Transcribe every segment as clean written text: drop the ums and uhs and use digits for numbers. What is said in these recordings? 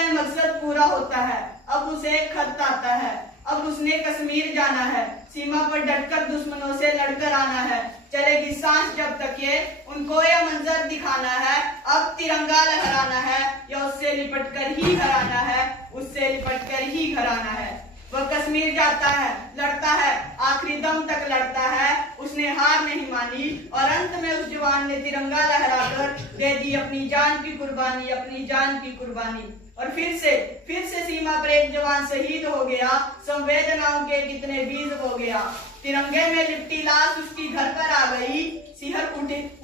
ये मकसद पूरा होता है। अब उसे एक खत आता है, अब उसने कश्मीर जाना है, सीमा पर डटकर दुश्मनों से लड़कर आना है। चलेगी सांस जब तक ये उनको यह मंजर दिखाना है। अब तिरंगा लहराना है या उससे लिपट कर ही हराना है, उससे लिपट कर ही हराना है। वह कश्मीर जाता है, लड़ता है, आखिरी दम तक लड़ता है, उसने हार नहीं मानी और अंत में उस जवान ने तिरंगा लहराकर दे दी अपनी जान की कुर्बानी, अपनी जान की कुर्बानी। और फिर से सीमा पर एक जवान शहीद हो गया, संवेदनाओं के कितने बीज हो गया। तिरंगे में लिपटी लाश उसकी घर पर आ गई, सिहर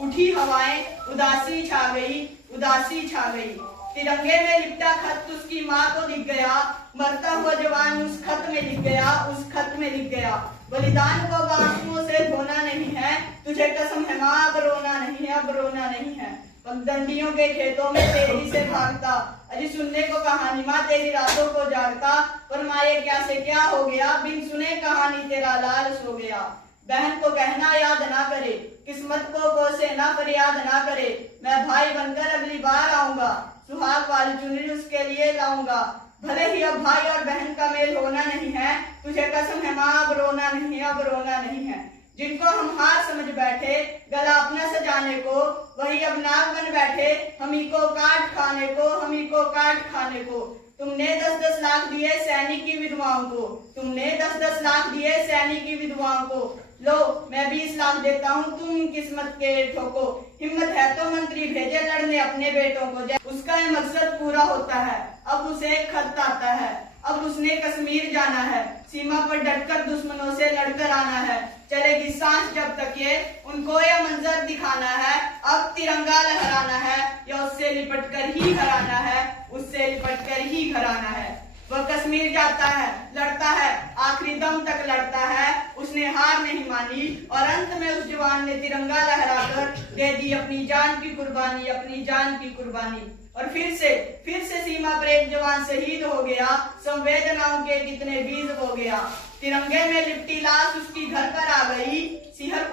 उठी हवाएं, उदासी छा गई, उदासी छा गई। तिरंगे में लिपटा खत उसकी माँ को दिख गया, मरता हुआ जवान उस खत में लिख गया, उस खत में लिख गया। बलिदान को आंसुओं से धोना नहीं है, तुझे कसम है माँ अब रोना नहीं है, अब रोना नहीं है। पगडंडियों के खेतों में तेजी से भागता, अजी सुनने को कहानी माँ तेरी रातों को जागता, पर माँ ये क्या से क्या हो गया, बिन सुने कहानी तेरा लाल सो गया। बहन को कहना याद ना करे, किस्मत को कोसे ना फरियाद ना करे, मैं भाई बनकर अगली बार आऊंगा, सुहाग वाली चुनरी उसके लिए लाऊंगा। भले ही अब भाई और बहन का मेल होना नहीं है, तुझे कसम है माँ अब रोना नहीं है, अब रोना नहीं है। जिनको हम हार समझ बैठे गला अपना सजाने को, वही अब नाग बन बैठे हमी को काट खाने को, हमी को काट खाने को। तुमने 10-10 लाख दिए सैनिक की विधवाओं को, तुमने 10-10 लाख दिए सैनिक की विधवाओं को, लो मैं 20 लाख देता हूँ तुम किस्मत के ठोको। हिम्मत है तो मंत्री भेजे लड़ने अपने बेटों को, उसका ये मकसद पूरा होता है। अब उसे एक खत आता है, अब उसने कश्मीर जाना है, सीमा पर डटकर दुश्मनों से लड़कर आना है। चलेगी सांस जब तक ये उनको यह मंजर दिखाना है। अब तिरंगा लहराना है या उससे लिपट कर ही हराना है, उससे लिपट कर ही हराना है। वह कश्मीर जाता है, लड़ता है, आखिरी दम तक लड़ता है, उसने हार नहीं मानी और अंत में उस जवान ने तिरंगा लहराकर दे दी अपनी जान की कुर्बानी, अपनी जान की कुर्बानी। और फिर से सीमा पर एक जवान शहीद हो गया, संवेदनाओं के कितने बीज हो गया। तिरंगे में लिपटी लाश उसकी घर पर आ गई, सिहर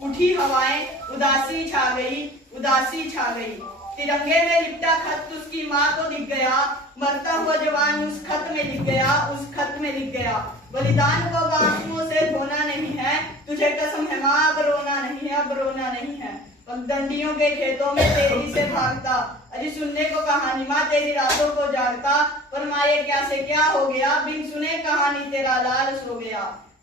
उठी हवाएं, उदासी छा गई, उदासी छा गई। तिरंगे में लिपटा खत उसकी माँ को दिख गया, मरता हुआ जवान उस खत में लिख गया, उस खत में लिख गया। बलिदान को आंसुओं से धोना नहीं है, तुझे कसम है माँ अब रोना नहीं है, अब रोना नहीं है। पगडंडियों के खेतों में तेजी से भागता, अजी सुनने को कहानी माँ तेरी रातों को जागता, पर माँ ये क्या से क्या हो गया, बिन सुने कहानी तेरा लाल सो गया।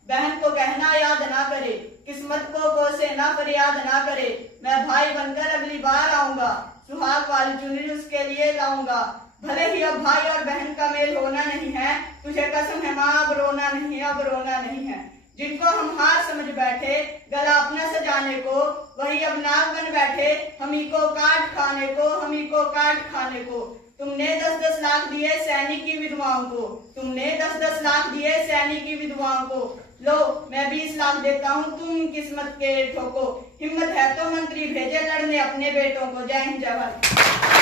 बहन को कहना याद ना करे, किस्मत को कोसे ना फरियाद ना करे, मैं भाई बनकर अगली बार आऊंगा, सुहाग वाली चुनरी उसके लिए लाऊंगा। भले ही अब भाई और बहन का मेल होना नहीं है, तुझे कसम है माँ अब रोना नहीं है, अब रोना नहीं है। जिनको हम हार समझ बैठे गला अपना सजाने को, वही अब नाग बन बैठे हमी को काट खाने को, हमी को काट खाने को। तुमने 10-10 लाख दिए सैनिक की विधवाओं को, तुमने 10-10 लाख दिए सैनिक की विधवाओं को, लो मैं 20 लाख देता हूँ तुम किस्मत के ठोको। हिम्मत है तो मंत्री भेजे लड़ने अपने बेटों को। जय हिंद जय भारत।